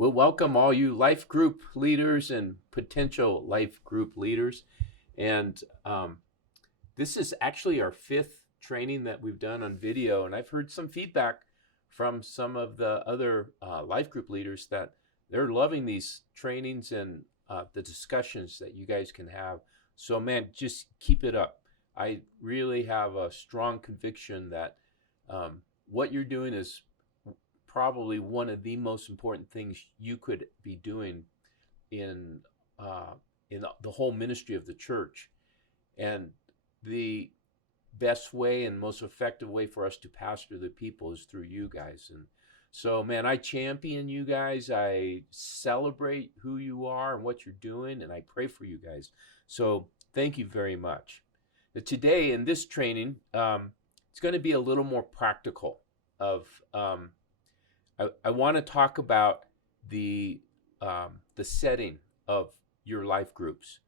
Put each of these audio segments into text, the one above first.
We'll welcome all you life group leaders and potential life group leaders. And this is actually our fifth training that we've done on video. And I've heard some feedback from some of the other life group leaders that they're loving these trainings and the discussions that you guys can have. So, man, just keep it up. I really have a strong conviction that what you're doing is probably one of the most important things you could be doing in in the whole ministry of the church. And the best way and most effective way for us to pastor the people is through you guys. And so, man, I champion you guys. I celebrate who you are and what you're doing, and I pray for you guys. So thank you very much. Today in this training, it's going to be a little more practical. I want to talk about the setting of your life groups,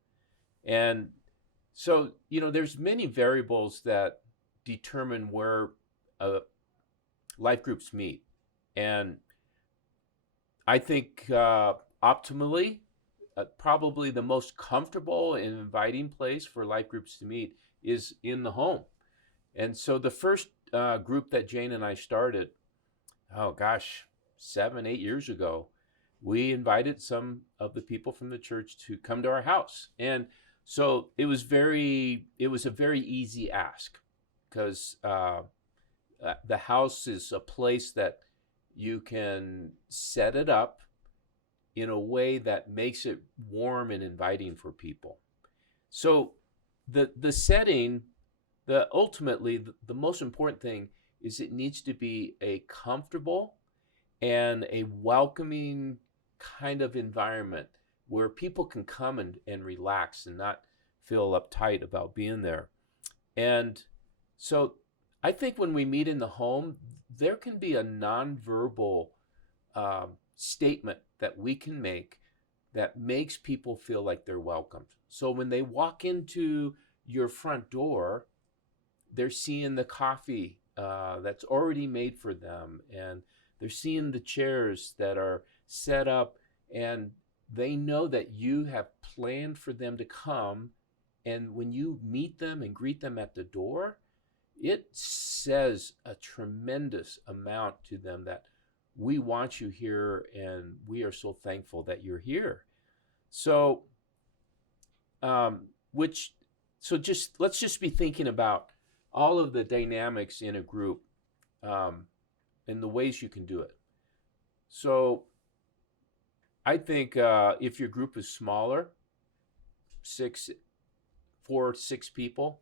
and so there's many variables that determine where life groups meet, and I think optimally, probably the most comfortable and inviting place for life groups to meet is in the home. And so the first group that Jane and I started, oh gosh, 7, 8 years ago, we invited some of the people from the church to come to our house. And so it was a very easy ask, because the house is a place that you can set it up in a way that makes it warm and inviting for people. So the setting, ultimately the most important thing is it needs to be a comfortable and a welcoming kind of environment where people can come and relax and not feel uptight about being there. And so I think when we meet in the home, there can be a nonverbal statement that we can make that makes people feel like they're welcomed. So when they walk into your front door, they're seeing the coffee that's already made for them, and they're seeing the chairs that are set up, and they know that you have planned for them to come. And when you meet them and greet them at the door, it says a tremendous amount to them that we want you here and we are so thankful that you're here. So let's just be thinking about all of the dynamics in a group, and the ways you can do it. So I think if your group is smaller, 4, 6 people,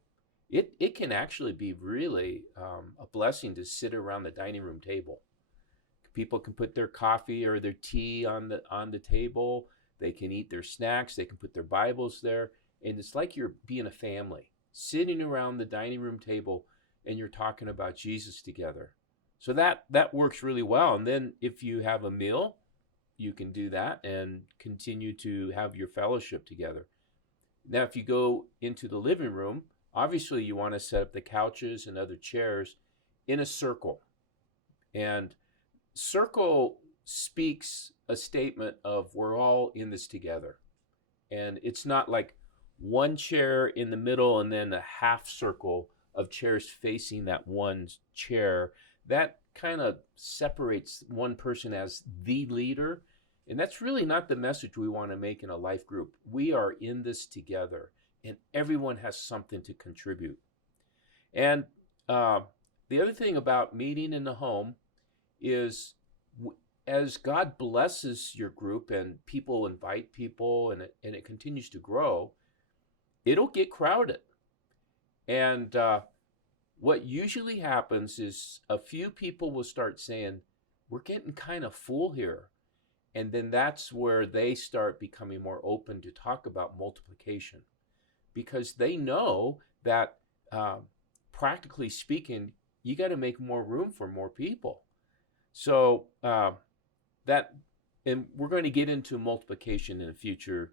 it can actually be really a blessing to sit around the dining room table. People can put their coffee or their tea on the table. They can eat their snacks. They can put their Bibles there, and it's like you're being a family sitting around the dining room table, and you're talking about Jesus together. So that works really well. And then if you have a meal, you can do that and continue to have your fellowship together. Now, if you go into the living room, obviously you want to set up the couches and other chairs in a circle. And circle speaks a statement of we're all in this together. And it's not like one chair in the middle and then a half circle of chairs facing that one chair. That kind of separates one person as the leader. And that's really not the message we want to make in a life group. We are in this together, and everyone has something to contribute. And the other thing about meeting in the home is, as God blesses your group and people invite people, and it continues to grow, it'll get crowded. And what usually happens is a few people will start saying, we're getting kind of full here. And then that's where they start becoming more open to talk about multiplication, because they know that practically speaking, you got to make more room for more people. So and we're going to get into multiplication in future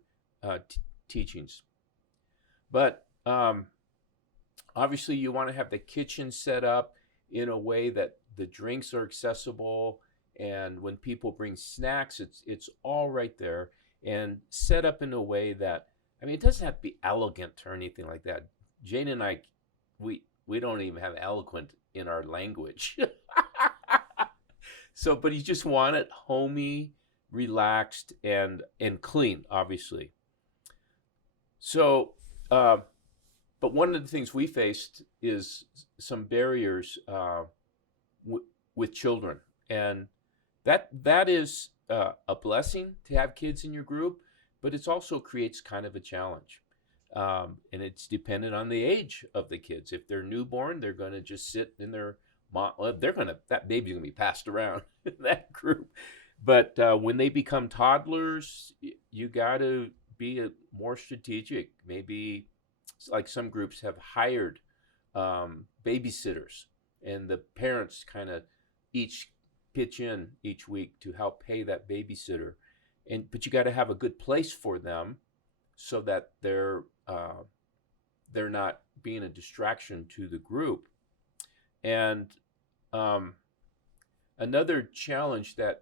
teachings. But obviously you want to have the kitchen set up in a way that the drinks are accessible and when people bring snacks, it's all right there and set up in a way that, I mean, it doesn't have to be elegant or anything like that. Jane and I, we don't even have eloquent in our language. So, but you just want it homey, relaxed, and clean, obviously. So, but one of the things we faced is some barriers with children, and that is a blessing to have kids in your group, but it also creates kind of a challenge. And it's dependent on the age of the kids. If they're newborn, they're going to just sit in their mom. Well, that baby's going to be passed around in that group. But when they become toddlers, you got to be more strategic. Maybe like some groups have hired babysitters, and the parents kind of each pitch in each week to help pay that babysitter. But you got to have a good place for them so that they're not being a distraction to the group. And another challenge that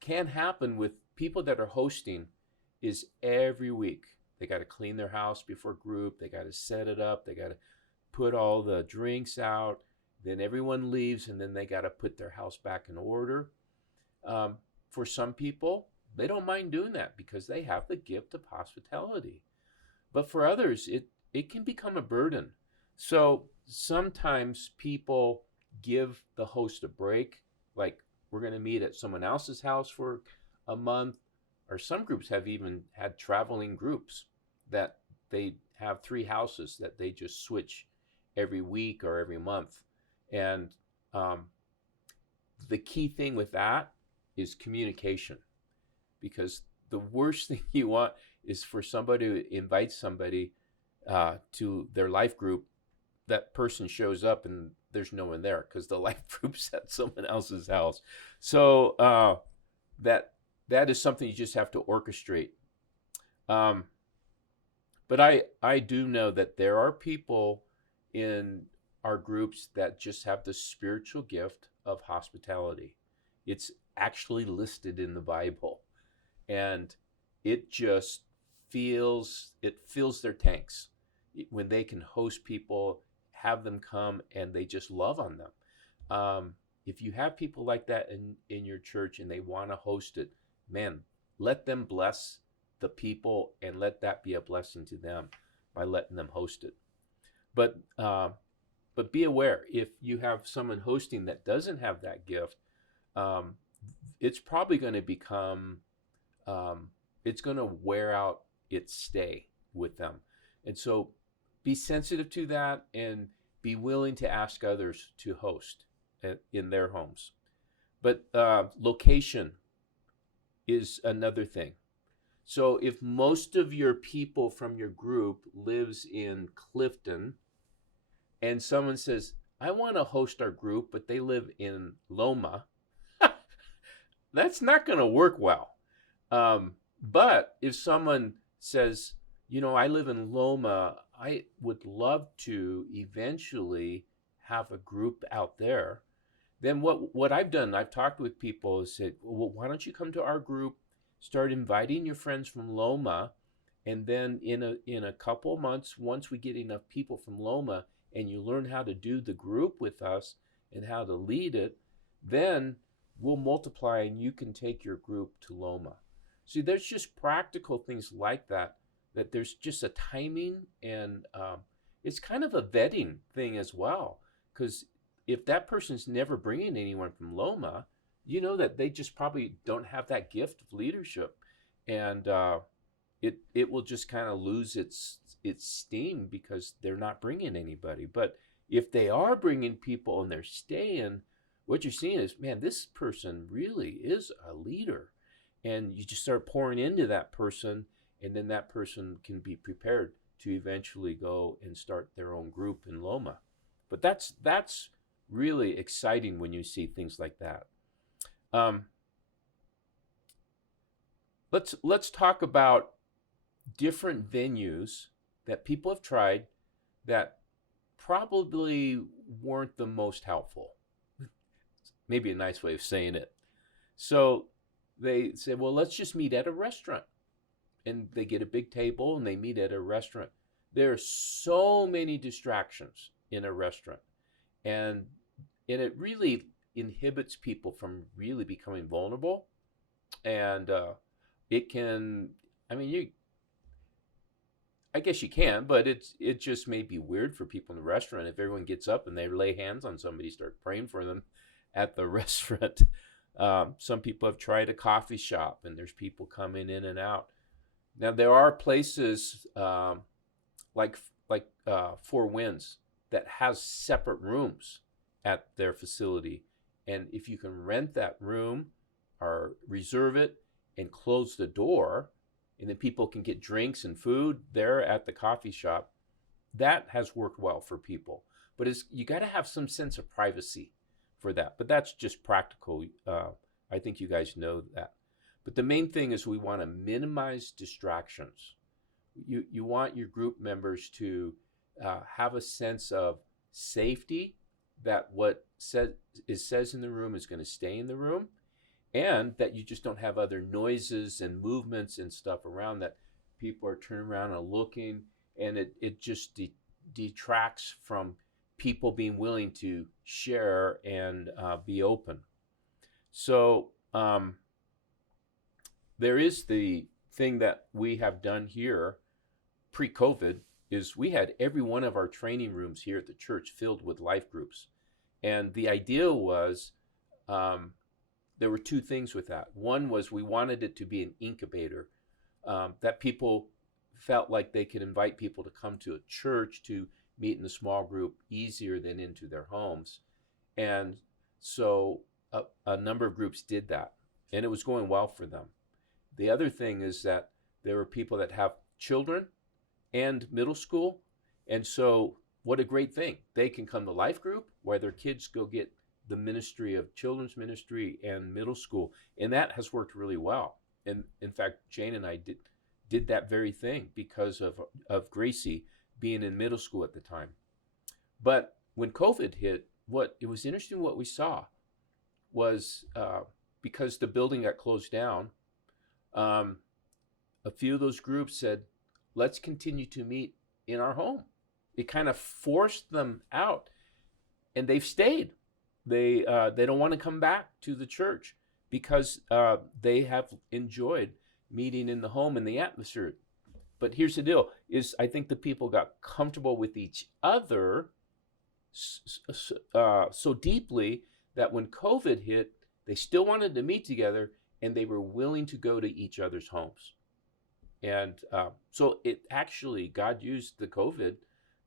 can happen with people that are hosting is every week they got to clean their house before group, they got to set it up, they got to put all the drinks out, then everyone leaves, and then they got to put their house back in order. For some people, they don't mind doing that because they have the gift of hospitality. But for others, it can become a burden. So sometimes people give the host a break, like we're going to meet at someone else's house for a month, or some groups have even had traveling groups that they have 3 houses that they just switch every week or every month. And the key thing with that is communication, because the worst thing you want is for somebody to invite somebody to their life group. That person shows up and there's no one there because the life group's at someone else's house. So that is something you just have to orchestrate. But I do know that there are people in our groups that just have the spiritual gift of hospitality. It's actually listed in the Bible, and it just fills their tanks when they can host people, have them come, and they just love on them. If you have people like that in your church and they want to host it, man, let them bless the people and let that be a blessing to them by letting them host it. But be aware, if you have someone hosting that doesn't have that gift, it's probably going to become, it's going to wear out its stay with them. And so be sensitive to that and be willing to ask others to host in their homes. But location is another thing. So if most of your people from your group lives in Clifton, and someone says, I want to host our group, but they live in Loma, that's not going to work well. But if someone says, I live in Loma, I would love to eventually have a group out there, then what I've done, I've talked with people and said, well, why don't you come to our group, start inviting your friends from Loma, and then in a couple months, once we get enough people from Loma and you learn how to do the group with us and how to lead it, then we'll multiply and you can take your group to Loma. See, there's just practical things like that there's just a timing, and it's kind of a vetting thing as well. Because if that person's never bringing anyone from Loma, you know that they just probably don't have that gift of leadership, and it will just kind of lose its steam because they're not bringing anybody. But if they are bringing people and they're staying, what you're seeing is, man, this person really is a leader, and you just start pouring into that person, and then that person can be prepared to eventually go and start their own group in Loma. But that's really exciting when you see things like that. Let's talk about different venues that people have tried that probably weren't the most helpful. Maybe a nice way of saying it. So they say, well, let's just meet at a restaurant. And they get a big table and they meet at a restaurant. There are so many distractions in a restaurant. And it really inhibits people from really becoming vulnerable. And it can, I mean, I guess you can, but it just may be weird for people in the restaurant if everyone gets up and they lay hands on somebody, start praying for them at the restaurant. Some people have tried a coffee shop, and there's people coming in and out. Now there are places like Four Winds that has separate rooms at their facility, and if you can rent that room or reserve it and close the door, and then people can get drinks and food there at the coffee shop, that has worked well for people. But you got to have some sense of privacy for that. But that's just practical. I think you guys know that. But the main thing is we want to minimize distractions. You want your group members to have a sense of safety, that what says in the room is going to stay in the room, and that you just don't have other noises and movements and stuff around that people are turning around and looking, and it just detracts from people being willing to share and be open. So there is the thing that we have done here pre-COVID is we had every one of our training rooms here at the church filled with life groups. And the idea was there were two things with that. One was we wanted it to be an incubator, that people felt like they could invite people to come to a church to meet in a small group easier than into their homes. And so a number of groups did that, and it was going well for them. The other thing is that there were people that have children and middle school, and so what a great thing. They can come to life group where their kids go get the ministry of children's ministry and middle school, and that has worked really well. And in fact, Jane and I did that very thing because of Gracie being in middle school at the time. But when COVID hit, it was interesting what we saw was because the building got closed down, a few of those groups said, let's continue to meet in our home. It kind of forced them out, and they've stayed. They don't want to come back to the church because they have enjoyed meeting in the home and the atmosphere. But here's the deal: is I think the people got comfortable with each other so deeply that when COVID hit, they still wanted to meet together, and they were willing to go to each other's homes. And so it actually, God used the COVID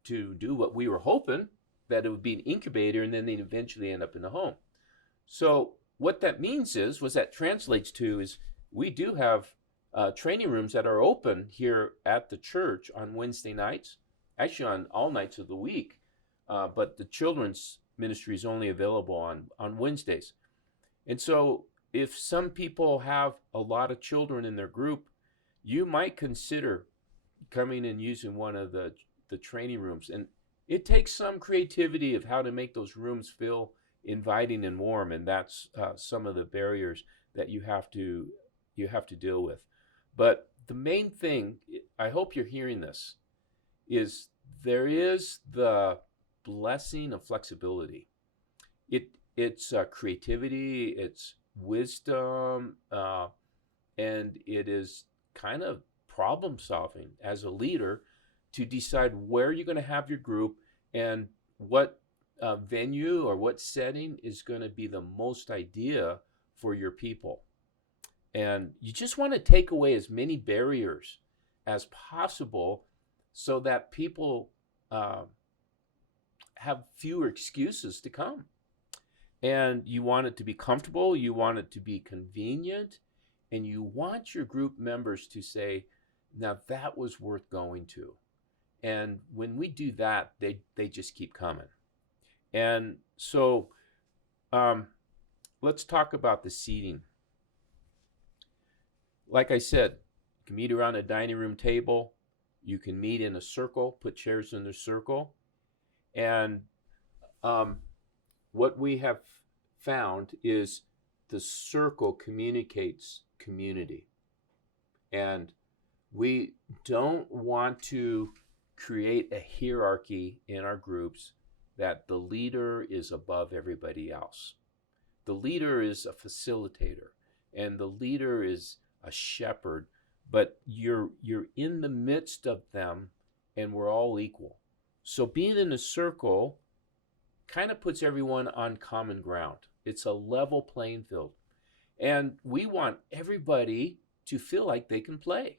to do what we were hoping, that it would be an incubator, and then they'd eventually end up in the home. So what that means was that translates to is we do have training rooms that are open here at the church on Wednesday nights, actually on all nights of the week, but the children's ministry is only available on Wednesdays. And so if some people have a lot of children in their group, you might consider coming and using one of the training rooms. And it takes some creativity of how to make those rooms feel inviting and warm, and that's some of the barriers that you have to deal with. But the main thing, I hope you're hearing this, is there is the blessing of flexibility. It's creativity, it's wisdom, and it is kind of problem solving as a leader to decide where you're going to have your group and what venue or what setting is going to be the most idea for your people. And you just want to take away as many barriers as possible so that people have fewer excuses to come. And you want it to be comfortable, you want it to be convenient, and you want your group members to say, now that was worth going to. And when we do that, they just keep coming. And so let's talk about the seating. Like I said, you can meet around a dining room table. You can meet in a circle, put chairs in a circle. And what we have found is the circle communicates community. And we don't want to create a hierarchy in our groups that the leader is above everybody else. The leader is a facilitator, and the leader is a shepherd, but you're in the midst of them, and we're all equal. So being in a circle kind of puts everyone on common ground. It's a level playing field. And we want everybody to feel like they can play,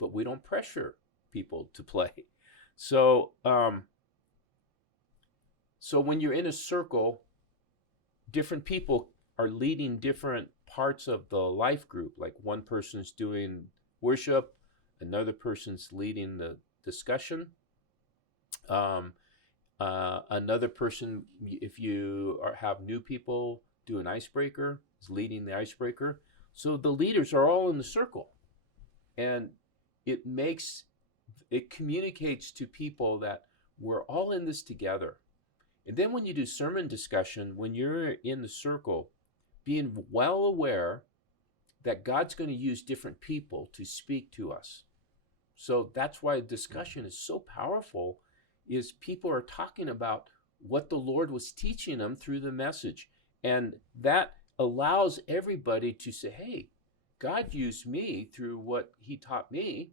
but we don't pressure people to play. So, so when you're in a circle, different people are leading different parts of the life group. Like one person's doing worship, another person's leading the discussion. Another person, if you have new people, do an icebreaker, is leading the icebreaker. So the leaders are all in the circle, and it communicates to people that we're all in this together. And then when you do sermon discussion, when you're in the circle, being well aware that God's going to use different people to speak to us. So that's why discussion is so powerful, is people are talking about what the Lord was teaching them through the message. And that allows everybody to say, hey, God used me through what he taught me.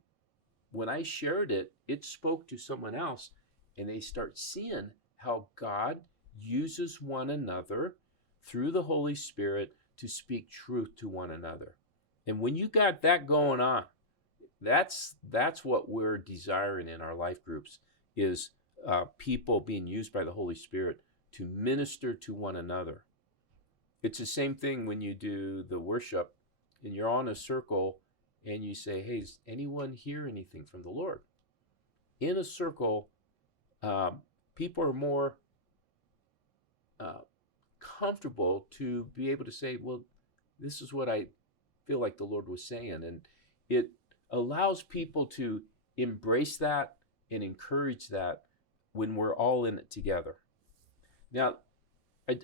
When I shared it, it spoke to someone else, and they start seeing how God uses one another through the Holy Spirit to speak truth to one another. And when you got that going on, that's what we're desiring in our life groups, is people being used by the Holy Spirit to minister to one another. It's the same thing when you do the worship and you're on a circle and you say, hey, does anyone hear anything from the Lord? In a circle, people are more comfortable to be able to say, well, this is what I feel like the Lord was saying. And it allows people to embrace that and encourage that when we're all in it together. Now,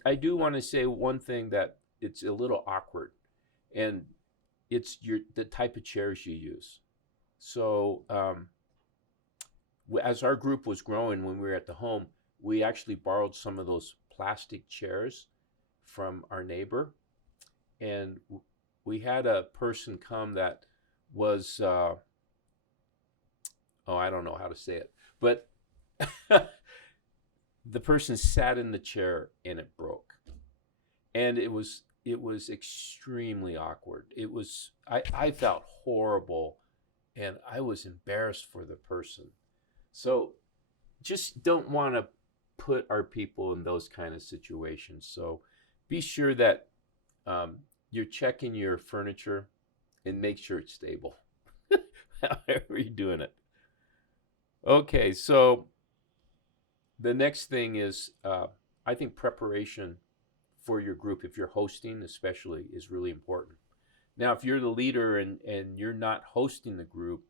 I do want to say one thing that it's a little awkward, and it's the type of chairs you use. So as our group was growing, when we were at the home, we actually borrowed some of those plastic chairs from our neighbor. And we had a person come that was, I don't know how to say it, but the person sat in the chair and it broke. And it was extremely awkward. I felt horrible, and I was embarrassed for the person. So just don't want to put our people in those kind of situations. So be sure that you're checking your furniture and make sure it's stable, however you're doing it. Okay, so the next thing is, I think preparation for your group, if you're hosting especially, is really important. Now, if you're the leader and you're not hosting the group,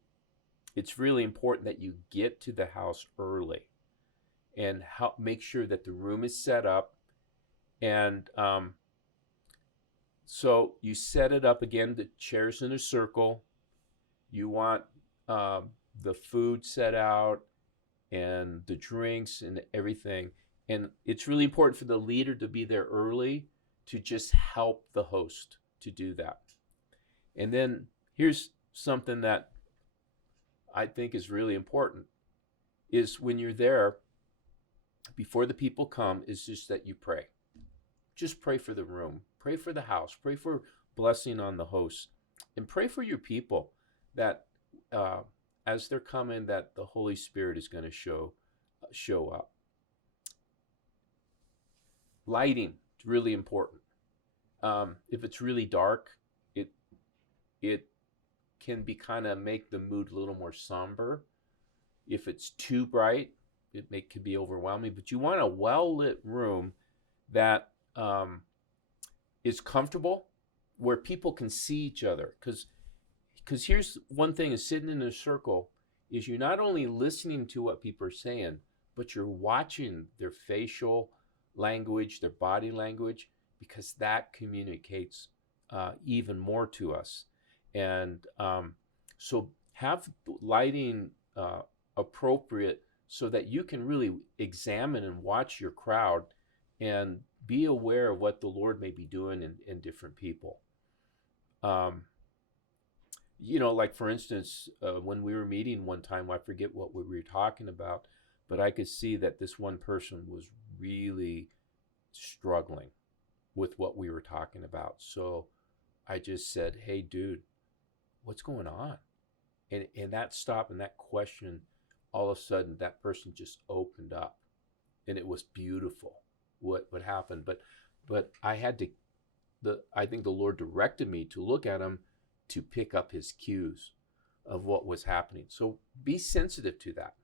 it's really important that you get to the house early and make sure that the room is set up. And so you set it up again, the chairs in a circle. You want the food set out and the drinks and everything. And it's really important for the leader to be there early to just help the host to do that. And then here's something that I think is really important, is when you're there, before the people come, is just that you pray. Just pray for the room, pray for the house, pray for blessing on the host, and pray for your people that as they're coming, that the Holy Spirit is going to show up. Lighting is really important. If it's really dark, it can be kind of make the mood a little more somber. If it's too bright, it could be overwhelming. But you want a well-lit room that is comfortable, where people can see each other. Because here's one thing, is sitting in a circle, is you're not only listening to what people are saying, but you're watching their facial language, their body language, because that communicates even more to us. And so have lighting appropriate so that you can really examine and watch your crowd and be aware of what the Lord may be doing in different people. Like for instance, when we were meeting one time, I forget what we were talking about, but I could see that this one person was really struggling with what we were talking about. So I just said, "Hey, dude, what's going on?" And that stop and that question, all of a sudden, that person just opened up, and it was beautiful what happened. But I had to. I think the Lord directed me to look at him, to pick up his cues of what was happening. So be sensitive to that,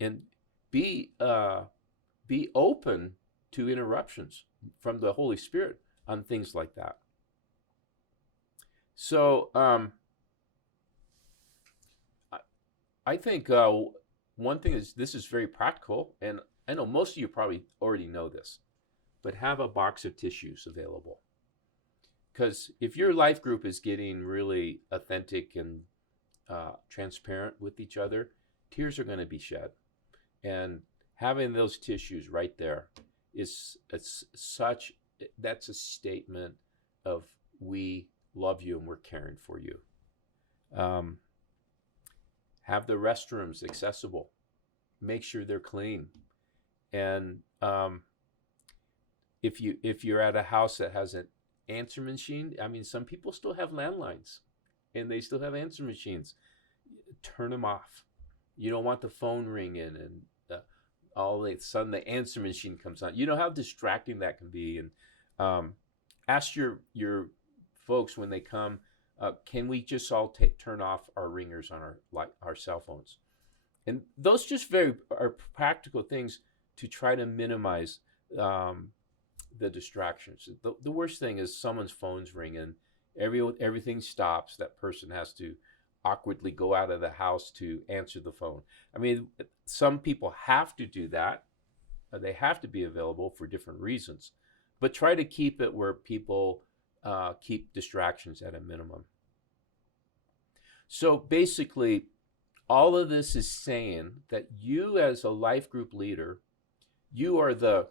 and be open to interruptions from the Holy Spirit on things like that. So I think one thing is, this is very practical, and I know most of you probably already know this, but have a box of tissues available. Because if your life group is getting really authentic and transparent with each other, tears are going to be shed. And having those tissues right there that's a statement of, we love you and we're caring for you. Have the restrooms accessible. Make sure they're clean. And if you're at a house that has an answer machine, I mean, some people still have landlines and they still have answer machines. Turn them off. You don't want the phone ringing and all of a sudden the answer machine comes on. You know how distracting that can be. And ask your folks when they come, can we just all turn off our ringers on our cell phones? And those just are practical things to try to minimize the distractions. The worst thing is someone's phone's ringing, everything stops. That person has to awkwardly go out of the house to answer the phone. I mean, some people have to do that. They have to be available for different reasons, but try to keep it where people keep distractions at a minimum. So basically, all of this is saying that you, as a life group leader, you are the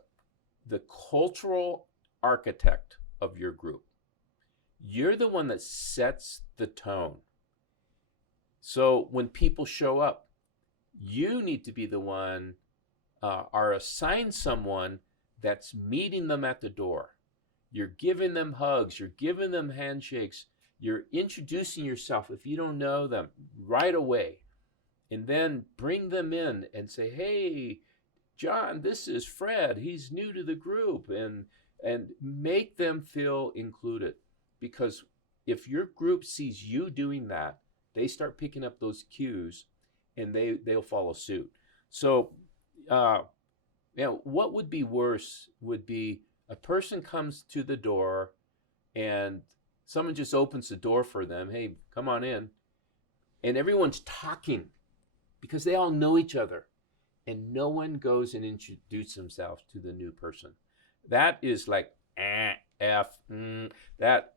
cultural architect of your group. You're the one that sets the tone. So when people show up, you need to be the one, or assign someone that's meeting them at the door. You're giving them hugs, you're giving them handshakes, you're introducing yourself if you don't know them right away. And then bring them in and say, "Hey, John, this is Fred. He's new to the group," and make them feel included. Because if your group sees you doing that, they start picking up those cues, and they'll follow suit. So, what would be worse would be a person comes to the door, and someone just opens the door for them. "Hey, come on in," and everyone's talking because they all know each other. And no one goes and introduces themselves to the new person. That is like, that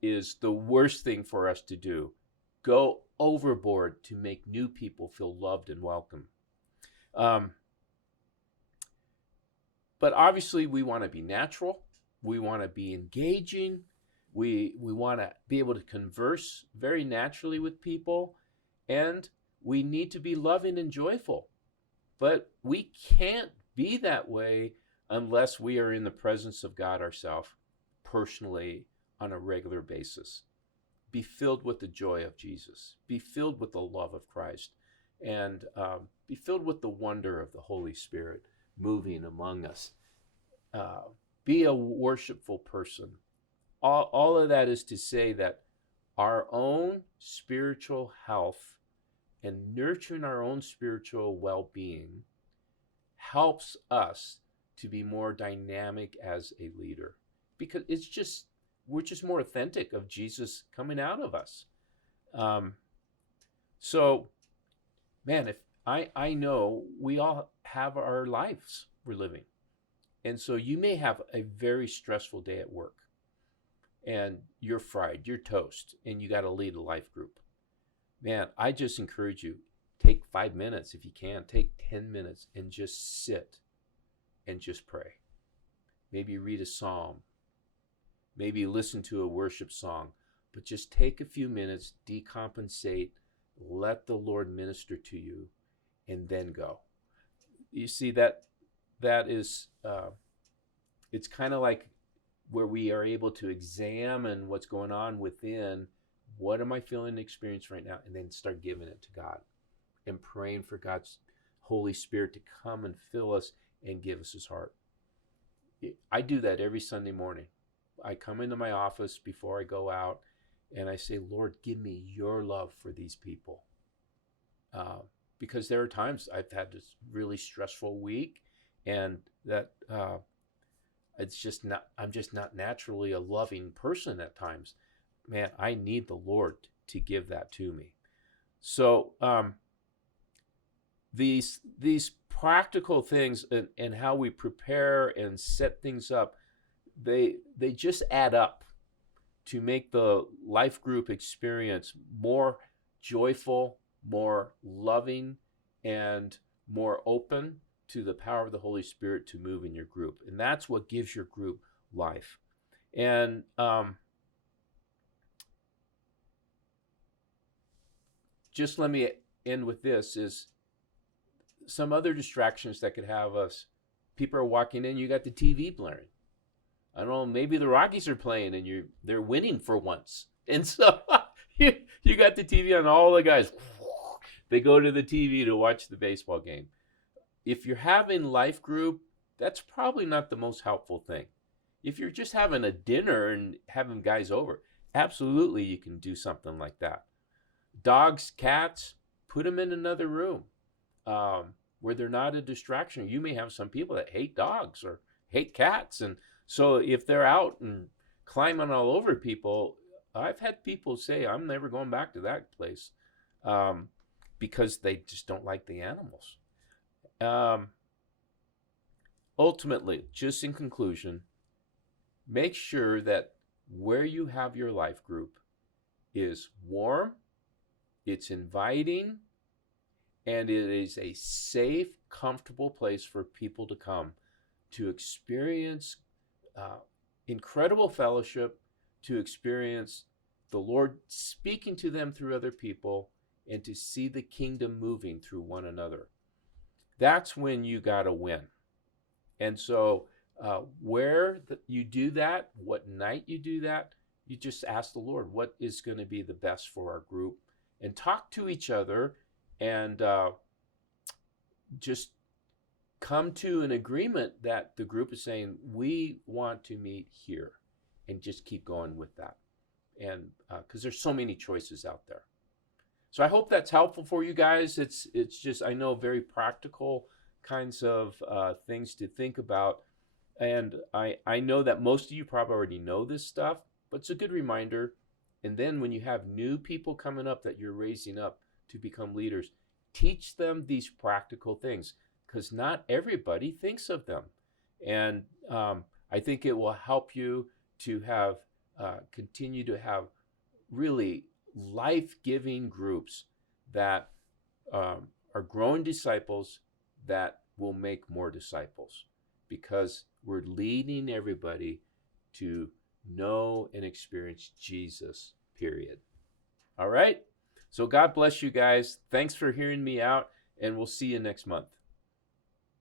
is the worst thing for us to do. Go overboard to make new people feel loved and welcome. But obviously, we want to be natural. We want to be engaging. We want to be able to converse very naturally with people. And we need to be loving and joyful. But we can't be that way unless we are in the presence of God ourselves, personally, on a regular basis. Be filled with the joy of Jesus. Be filled with the love of Christ. And be filled with the wonder of the Holy Spirit moving among us. Be a worshipful person. All of that is to say that our own spiritual health and nurturing our own spiritual well-being helps us to be more dynamic as a leader, because we're just more authentic of Jesus coming out of us. So, man, if I know we all have our lives we're living, and so you may have a very stressful day at work, and you're fried, you're toast, and you got to lead a life group. Man, I just encourage you, take 5 minutes if you can, take 10 minutes and just sit and just pray. Maybe read a psalm, maybe listen to a worship song, but just take a few minutes, decompensate, let the Lord minister to you, and then go. You see, that is, it's kind of like where we are able to examine what's going on within. What am I feeling and experiencing right now? And then start giving it to God and praying for God's Holy Spirit to come and fill us and give us his heart. I do that every Sunday morning. I come into my office before I go out and I say, Lord, give me your love for these people. Because there are times I've had this really stressful week, and that I'm just not naturally a loving person at times. Man, I need the Lord to give that to me. So these practical things and how we prepare and set things up, they just add up to make the life group experience more joyful, more loving, and more open to the power of the Holy Spirit to move in your group. And that's what gives your group life. And just let me end with this, is some other distractions that could have us. People are walking in, you got the TV blaring. I don't know, maybe the Rockies are playing and they're winning for once. And so you got the TV on, all the guys, they go to the TV to watch the baseball game. If you're having life group, that's probably not the most helpful thing. If you're just having a dinner and having guys over, absolutely you can do something like that. Dogs, cats, put them in another room where they're not a distraction. You may have some people that hate dogs or hate cats, and so if they're out and climbing all over people, I've had people say, I'm never going back to that place because they just don't like the animals. Ultimately, just in conclusion, make sure that where you have your life group is warm, it's inviting, and it is a safe, comfortable place for people to come to experience incredible fellowship, to experience the Lord speaking to them through other people, and to see the kingdom moving through one another. That's when you got to win. And so where you do that, what night you do that, you just ask the Lord, what is going to be the best for our group? And talk to each other and just come to an agreement that the group is saying, we want to meet here, and just keep going with that. And because there's so many choices out there. So I hope that's helpful for you guys. It's just, I know, very practical kinds of things to think about. And I know that most of you probably already know this stuff, but it's a good reminder. And then when you have new people coming up that you're raising up to become leaders, teach them these practical things, because not everybody thinks of them. And I think it will help you to have continue to have really life-giving groups that are growing disciples that will make more disciples, because we're leading everybody to know and experience Jesus, period. All right? So God bless you guys. Thanks for hearing me out, and we'll see you next month.